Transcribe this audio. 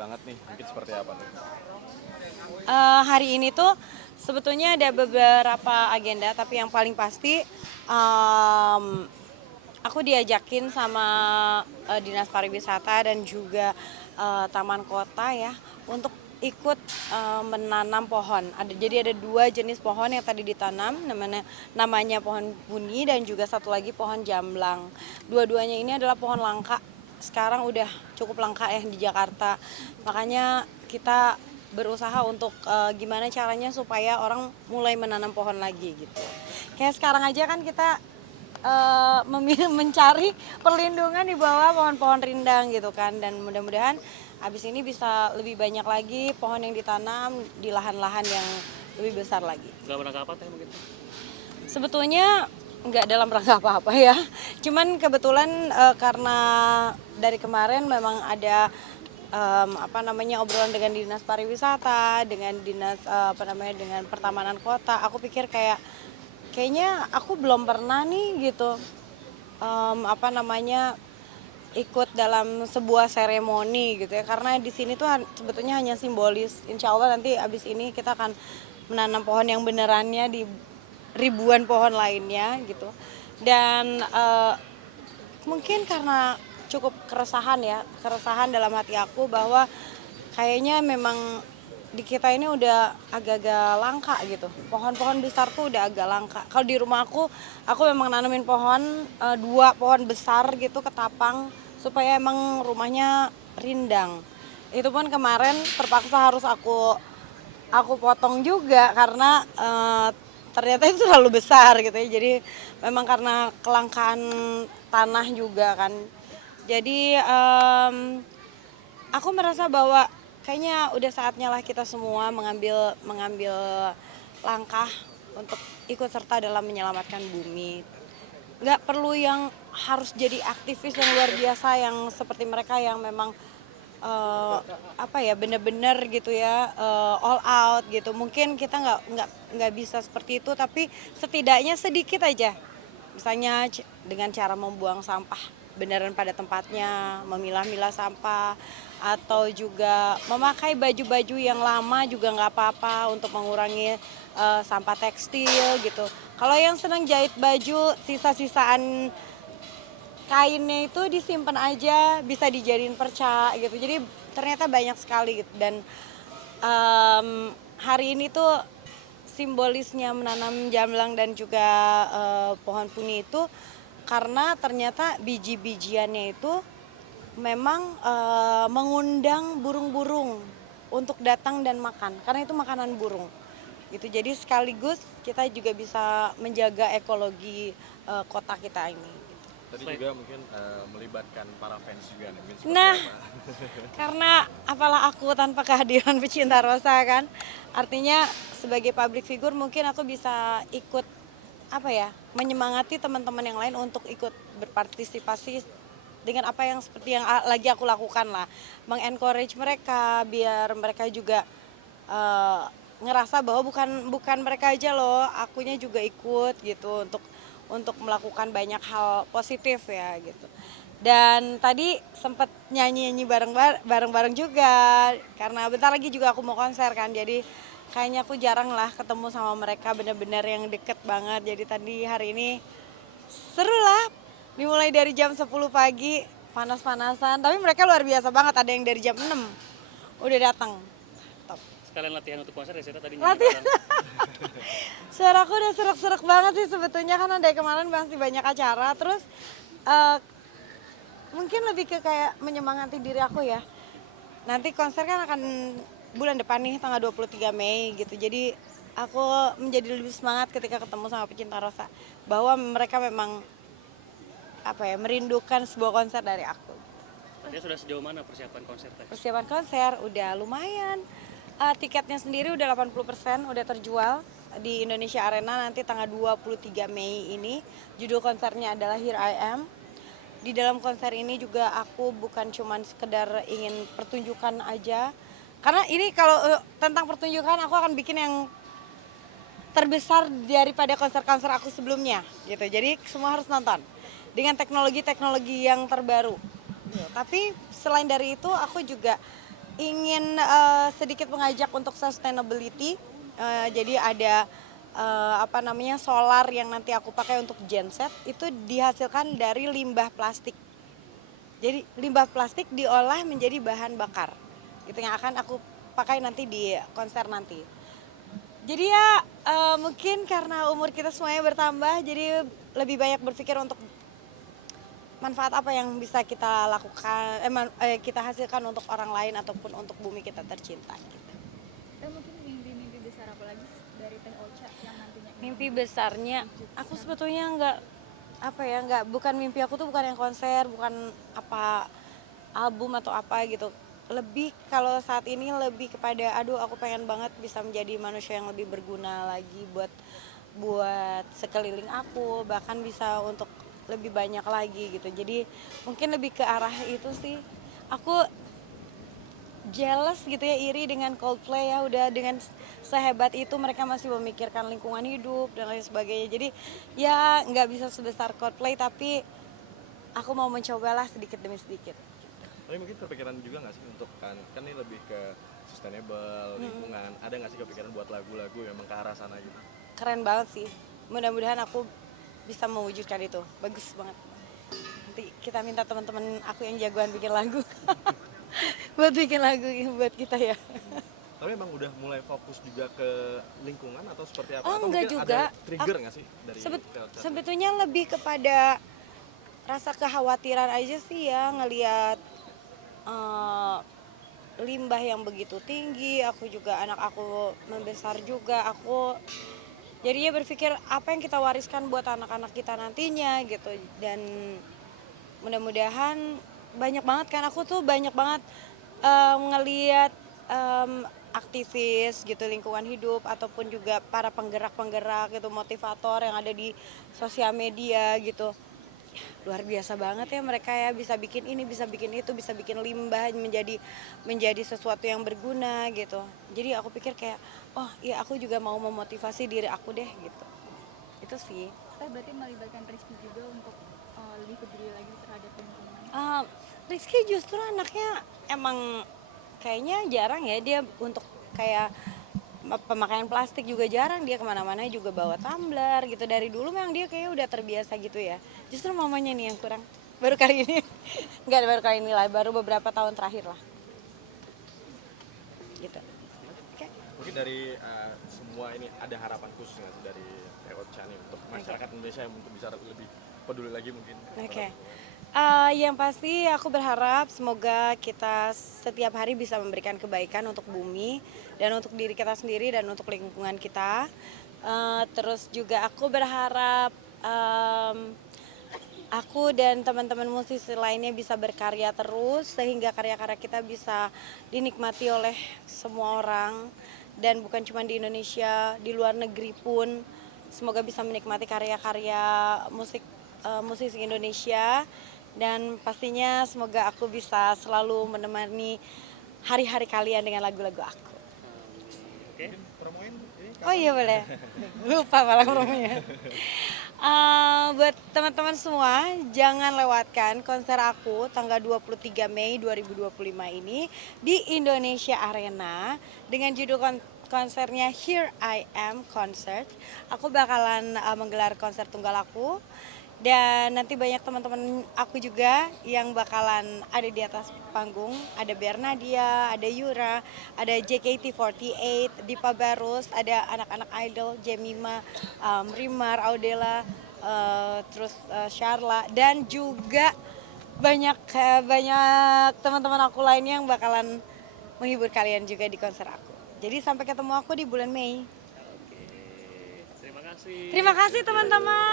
banget nih, mungkin seperti apa tuh? Hari ini tuh sebetulnya ada beberapa agenda, tapi yang paling pasti em, aku diajakin sama Dinas Pariwisata dan juga Taman Kota ya untuk ikut menanam pohon. Jadi ada dua jenis pohon yang tadi ditanam, namanya pohon buni dan juga satu lagi pohon jamblang. Dua-duanya ini adalah pohon langka. Sekarang udah cukup langka ya di Jakarta. Makanya kita berusaha untuk gimana caranya supaya orang mulai menanam pohon lagi gitu. Kayak sekarang aja kan kita mencari perlindungan di bawah pohon-pohon rindang gitu kan, dan mudah-mudahan abis ini bisa lebih banyak lagi pohon yang ditanam di lahan-lahan yang lebih besar lagi. Nggak merangkap apa teh mungkin? Sebetulnya nggak dalam rangka apa-apa ya, cuman kebetulan karena dari kemarin memang ada obrolan dengan dinas pariwisata, dengan dinas dengan pertamanan kota. Aku pikir kayaknya aku belum pernah nih gitu ikut dalam sebuah seremoni gitu ya, karena di sini tuh sebetulnya hanya simbolis. Insya Allah nanti abis ini kita akan menanam pohon yang benerannya di ribuan pohon lainnya gitu. Dan mungkin karena cukup keresahan dalam hati aku bahwa kayaknya memang di kita ini udah agak-agak langka gitu. Pohon-pohon besar tuh udah agak langka. Kalau di rumah aku memang nanemin pohon, dua pohon besar gitu ketapang supaya emang rumahnya rindang. Itu pun kemarin terpaksa harus aku potong juga karena ternyata itu terlalu besar gitu ya. Jadi memang karena kelangkaan tanah juga kan. Jadi aku merasa bahwa kayaknya udah saatnya lah kita semua mengambil langkah untuk ikut serta dalam menyelamatkan bumi. Nggak perlu yang harus jadi aktivis yang luar biasa yang seperti mereka yang memang bener-bener gitu ya, all out gitu. Mungkin kita nggak bisa seperti itu, tapi setidaknya sedikit aja. Misalnya dengan cara membuang sampah beneran pada tempatnya, memilah-milah sampah, atau juga memakai baju-baju yang lama juga nggak apa-apa untuk mengurangi sampah tekstil gitu. Kalau yang senang jahit baju, sisa-sisaan kainnya itu disimpan aja, bisa dijadiin perca gitu. Jadi ternyata banyak sekali gitu. Dan hari ini tuh simbolisnya menanam jamblang dan juga pohon puni itu karena ternyata biji-bijiannya itu memang mengundang burung-burung untuk datang dan makan, karena itu makanan burung gitu. Jadi sekaligus kita juga bisa menjaga ekologi kota kita ini. Tadi juga mungkin melibatkan para fans juga nih, mungkin seperti Nah, apa? karena apalah aku tanpa kehadiran pecinta Rosa kan. Artinya sebagai public figure mungkin aku bisa ikut menyemangati teman-teman yang lain untuk ikut berpartisipasi dengan apa yang seperti yang lagi aku lakukan lah. Mengencourage mereka biar mereka juga eh, ngerasa bahwa bukan mereka aja loh, akunya juga ikut gitu untuk melakukan banyak hal positif ya gitu. Dan tadi sempet nyanyi-nyanyi bareng-bareng juga karena bentar lagi juga aku mau konser kan. Jadi kayaknya aku jarang lah ketemu sama mereka bener-bener yang deket banget. Jadi tadi hari ini seru lah. Dimulai dari jam 10 pagi panas-panasan, tapi mereka luar biasa banget, ada yang dari jam 6 udah datang. Top. Sekalian latihan untuk konser ya, saya tadi nyanyi Latihan. bareng. Suaraku udah serak-serak banget sih sebetulnya, kan dari kemarin masih banyak acara. Terus eh, mungkin lebih ke kayak menyemangati diri aku ya. Nanti konser kan akan bulan depan nih tanggal 23 Mei gitu. Jadi aku menjadi lebih semangat ketika ketemu sama pecinta Rosa bahwa mereka memang merindukan sebuah konser dari aku. Tadi sudah sejauh mana persiapan konser teh? Persiapan konser udah lumayan. Tiketnya sendiri udah 80% udah terjual di Indonesia Arena nanti tanggal 23 Mei ini. Judul konsernya adalah Here I Am. Di dalam konser ini juga aku bukan cuman sekedar ingin pertunjukan aja. Karena ini kalau tentang pertunjukan aku akan bikin yang terbesar daripada konser-konser aku sebelumnya gitu. Jadi semua harus nonton dengan teknologi-teknologi yang terbaru. Tapi selain dari itu aku juga ingin sedikit mengajak untuk sustainability. Jadi ada solar yang nanti aku pakai untuk genset itu dihasilkan dari limbah plastik. Jadi limbah plastik diolah menjadi bahan bakar. Gitu yang akan aku pakai nanti di konser nanti. Jadi ya mungkin karena umur kita semuanya bertambah, jadi lebih banyak berpikir untuk manfaat apa yang bisa kita lakukan, kita hasilkan untuk orang lain ataupun untuk bumi kita tercinta. Gitu. Mungkin mimpi-mimpi besar apa lagi dari Teh Ocha yang nantinya Mimpi besarnya, aku sebetulnya bukan mimpi aku tuh bukan yang konser, bukan album atau apa gitu. Lebih kalau saat ini lebih kepada aku pengen banget bisa menjadi manusia yang lebih berguna lagi buat sekeliling aku, bahkan bisa untuk lebih banyak lagi gitu. Jadi mungkin lebih ke arah itu sih. Aku jealous gitu ya, iri dengan Coldplay ya, udah dengan sehebat itu mereka masih memikirkan lingkungan hidup dan lain sebagainya. Jadi ya nggak bisa sebesar Coldplay, tapi aku mau mencobalah sedikit demi sedikit. Tapi mungkin kepikiran juga nggak sih untuk kan ini lebih ke sustainable lingkungan. Ada nggak sih kepikiran buat lagu-lagu yang memang ke arah sana gitu? Keren banget sih. Mudah-mudahan aku bisa mewujudkan itu. Bagus banget. Nanti kita minta teman-teman aku yang jagoan bikin lagu. Buat bikin lagu buat kita ya. Tapi emang udah mulai fokus juga ke lingkungan atau seperti apa? Oh, atau enggak mungkin juga. ada trigger nggak sih dari Sebetulnya lebih kepada rasa kekhawatiran aja sih ya, ngelihat limbah yang begitu tinggi. Aku juga, anak aku membesar juga, aku jadinya berpikir apa yang kita wariskan buat anak-anak kita nantinya gitu. Dan mudah-mudahan banyak banget kan, aku tuh banyak banget ngelihat aktivis gitu lingkungan hidup ataupun juga para penggerak-penggerak gitu, motivator yang ada di sosial media gitu. Luar biasa banget ya mereka ya, bisa bikin ini, bisa bikin itu, bisa bikin limbah menjadi sesuatu yang berguna gitu. Jadi aku pikir kayak, oh iya aku juga mau memotivasi diri aku deh gitu. Itu sih. berarti melibatkan Rizky juga untuk lebih peduli lagi terhadap lingkungan. Rizky justru anaknya emang kayaknya jarang ya dia untuk kayak pemakaian plastik juga jarang, dia kemana-mana juga bawa tumbler gitu. Dari dulu memang dia kayaknya udah terbiasa gitu ya. Justru mamanya nih yang kurang, baru kali ini nggak baru kali ini lah, baru beberapa tahun terakhir lah gitu. mungkin dari semua ini ada harapan khusus nggak sih dari Teh Ocha nih untuk masyarakat Indonesia yang mungkin bisa lebih peduli lagi mungkin? Yang pasti aku berharap semoga kita setiap hari bisa memberikan kebaikan untuk bumi dan untuk diri kita sendiri dan untuk lingkungan kita. Terus juga aku berharap aku dan teman-teman musisi lainnya bisa berkarya terus sehingga karya-karya kita bisa dinikmati oleh semua orang, dan bukan cuma di Indonesia, di luar negeri pun semoga bisa menikmati karya-karya musisi Indonesia. Dan pastinya semoga aku bisa selalu menemani hari-hari kalian dengan lagu-lagu aku. Oke. Promoin ini. Oh iya boleh, lupa malah promonya. Buat teman-teman semua, jangan lewatkan konser aku tanggal 23 Mei 2025 ini di Indonesia Arena dengan judul konsernya Here I Am Concert. Aku bakalan menggelar konser tunggal aku. Dan nanti banyak teman-teman aku juga yang bakalan ada di atas panggung. Ada Bernadia, ada Yura, ada JKT48, Dipa Barus, ada anak-anak idol, Jemima, Rimar, Audela, terus Sharla, dan juga banyak teman-teman aku lainnya yang bakalan menghibur kalian juga di konser aku. Jadi sampai ketemu aku di bulan Mei. Terima kasih. Terima kasih teman-teman.